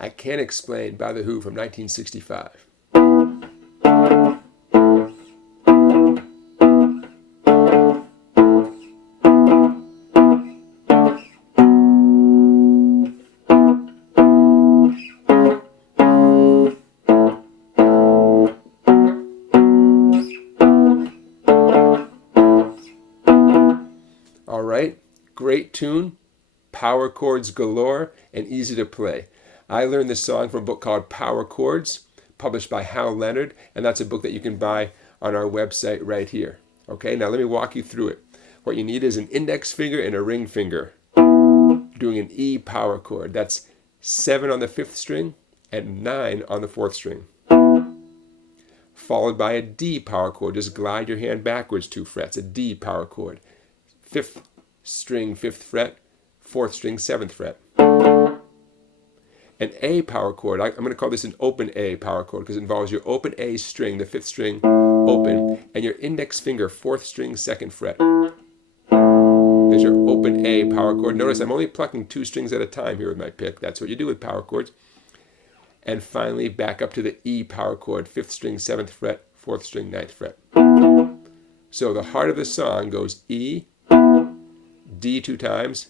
I Can't Explain by The Who from 1965. All right, great tune, power chords galore, and easy to play. I learned this song from a book called Power Chords, published by Hal Leonard, and that's a book that you can buy on our website right here. Okay, now let me walk you through it. What you need is an index finger and a ring finger, doing an E power chord. That's 7 on the 5th string and 9 on the 4th string. Followed by a D power chord. Just glide your hand backwards 2 frets, a D power chord. 5th string, 5th fret, 4th string, 7th fret. An A power chord, I'm going to call this an open A power chord because it involves your open A string, the 5th string, open, and your index finger, 4th string, 2nd fret. There's your open A power chord. Notice I'm only plucking 2 strings at a time here with my pick. That's what you do with power chords. And finally, back up to the E power chord, 5th string, 7th fret, 4th string, 9th fret. So the heart of the song goes E, D 2 times,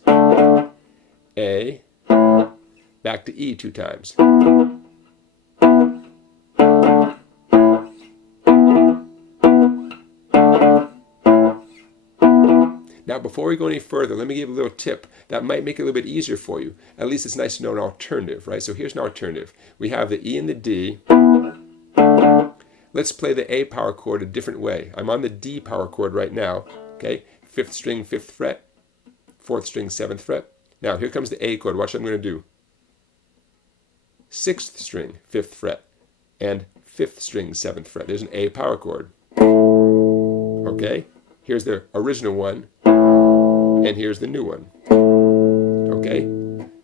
A, back to E 2 times. Now, before we go any further, let me give a little tip that might make it a little bit easier for you. At least it's nice to know an alternative, right? So here's an alternative. We have the E and the D. Let's play the A power chord a different way. I'm on the D power chord right now, okay? 5th string, 5th fret, 4th string, 7th fret. Now, here comes the A chord. Watch what I'm going to do. 6th string, 5th fret, and 5th string, 7th fret. There's an A power chord. Okay? Here's the original one, and here's the new one. Okay?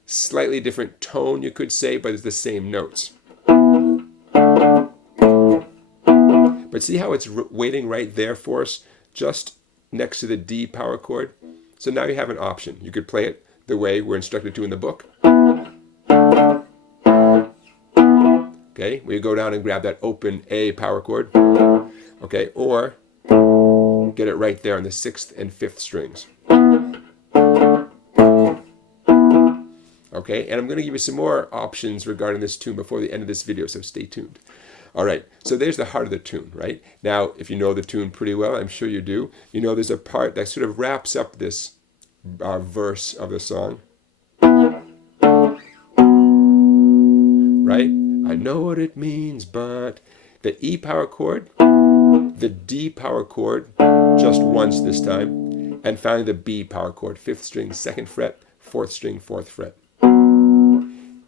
Slightly different tone, you could say, but it's the same notes. But see how it's waiting right there for us, just next to the D power chord? So now you have an option. You could play it the way we're instructed to in the book. Okay, we go down and grab that open A power chord. Okay, or get it right there on the 6th and 5th strings. Okay, and I'm going to give you some more options regarding this tune before the end of this video, so stay tuned. All right, so there's the heart of the tune, right? Now, if you know the tune pretty well, I'm sure you do, you know there's a part that sort of wraps up this verse of the song. Right? I know what it means, but the E power chord, the D power chord, just once this time, and finally the B power chord, 5th string, 2nd fret, 4th string, 4th fret.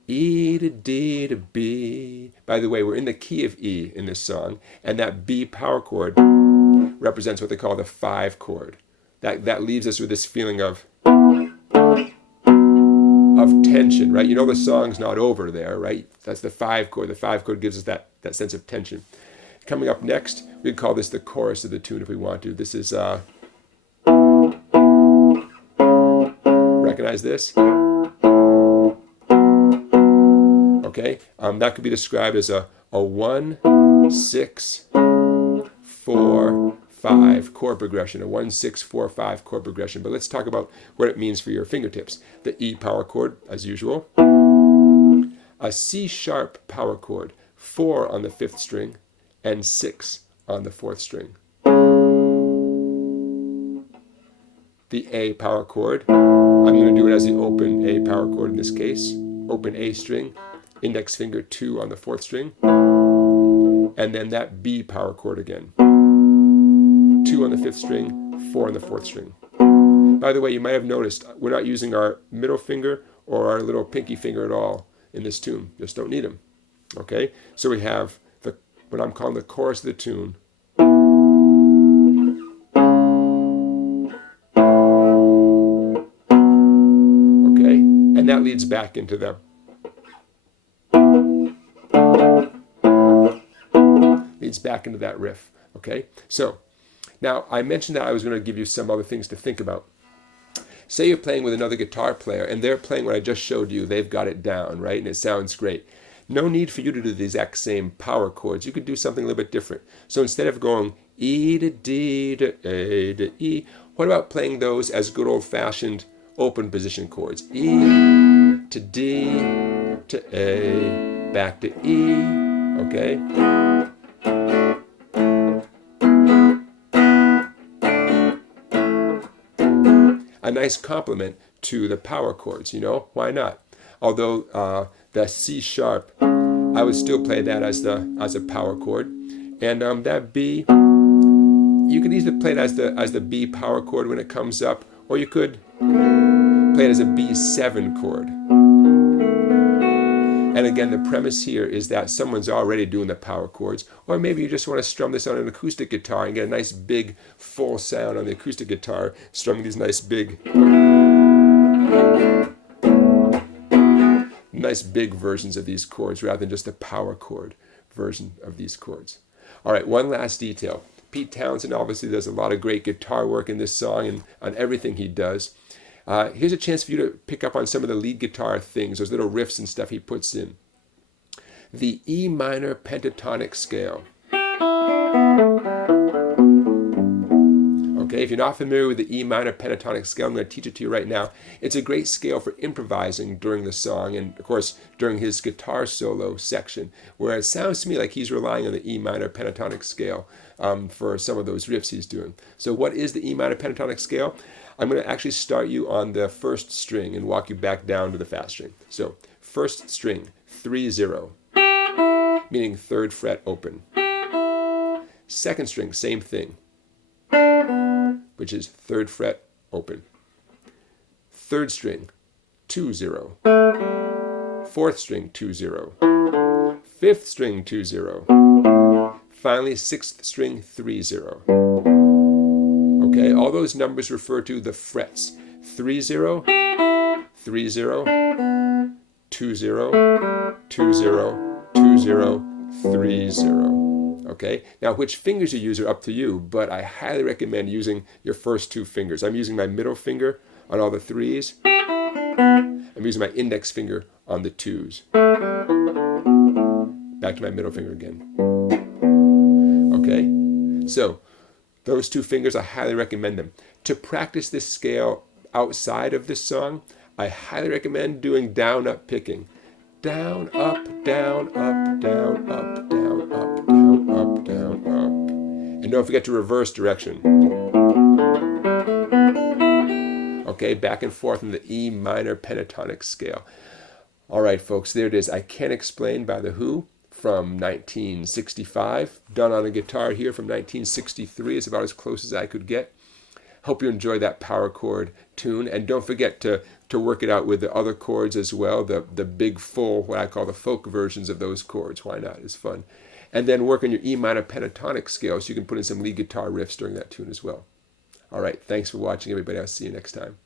E to D to B. By the way, we're in the key of E in this song, and that B power chord represents what they call the 5 chord. That leaves us with this feeling of tension, right? You know the song's not over there, right? That's the 5 chord. The 5 chord gives us that sense of tension. Coming up next, we call this the chorus of the tune if we want to. This is, recognize this? Okay, that could be described as a 1, 6, 4, 5 chord progression, a 1, 6, 4, 5 chord progression. But let's talk about what it means for your fingertips. The E power chord, as usual. A C sharp power chord, 4 on the 5th string and 6 on the 4th string. The A power chord, I'm going to do it as the open A power chord in this case. Open A string, index finger 2 on the 4th string, and then that B power chord again. 2 on the 5th string, 4 on the 4th string. By the way, you might have noticed we're not using our middle finger or our little pinky finger at all in this tune. Just don't need them. Okay? So we have what I'm calling the chorus of the tune. Okay? And that leads back into the that riff. Okay? So now I mentioned that I was going to give you some other things to think about. Say you're playing with another guitar player and they're playing what I just showed you, they've got it down, right? And it sounds great. No need for you to do the exact same power chords. You could do something a little bit different. So instead of going E to D to A to E, what about playing those as good old-fashioned open position chords? E to D to A, back to E, okay? A nice complement to the power chords, you know? Why not? Although the C sharp, I would still play that as a power chord. And that B, you could easily play it as the B power chord when it comes up, or you could play it as a B7 chord. And again, the premise here is that someone's already doing the power chords, or maybe you just want to strum this on an acoustic guitar and get a nice big full sound on the acoustic guitar, strumming these nice big versions of these chords rather than just the power chord version of these chords. All right, one last detail. Pete Townsend obviously does a lot of great guitar work in this song and on everything he does. Here's a chance for you to pick up on some of the lead guitar things, those little riffs and stuff he puts in. The E minor pentatonic scale. Okay, if you're not familiar with the E minor pentatonic scale, I'm going to teach it to you right now. It's a great scale for improvising during the song and, of course, during his guitar solo section, where it sounds to me like he's relying on the E minor pentatonic scale for some of those riffs he's doing. So what is the E minor pentatonic scale? I'm going to actually start you on the first string and walk you back down to the fast string. So, first string, 3-0, meaning third fret open. Second string, same thing, which is third fret open. Third string, 2-0. Fourth string, 2-0. Fifth string, 2-0. Finally, sixth string, 3-0. Okay, all those numbers refer to the frets. 3-0, 3-0, 2-0, 2-0, 2-0, 3-0. Okay, now which fingers you use are up to you, but I highly recommend using your first two fingers. I'm using my middle finger on all the threes. I'm using my index finger on the twos. Back to my middle finger again. Okay, so those two fingers, I highly recommend them. To practice this scale outside of this song, I highly recommend doing down-up picking. Down, up, down, up, down, up, down, up, down, up, down, up. And don't forget to reverse direction. Okay, back and forth in the E minor pentatonic scale. All right, folks, there it is. I Can't Explain by The Who from 1965. Done on a guitar here from 1963. It's about as close as I could get. Hope you enjoy that power chord tune. And don't forget to work it out with the other chords as well, the big full, what I call the folk versions of those chords. Why not? It's fun. And then work on your E minor pentatonic scale so you can put in some lead guitar riffs during that tune as well. All right, thanks for watching, everybody. I'll see you next time.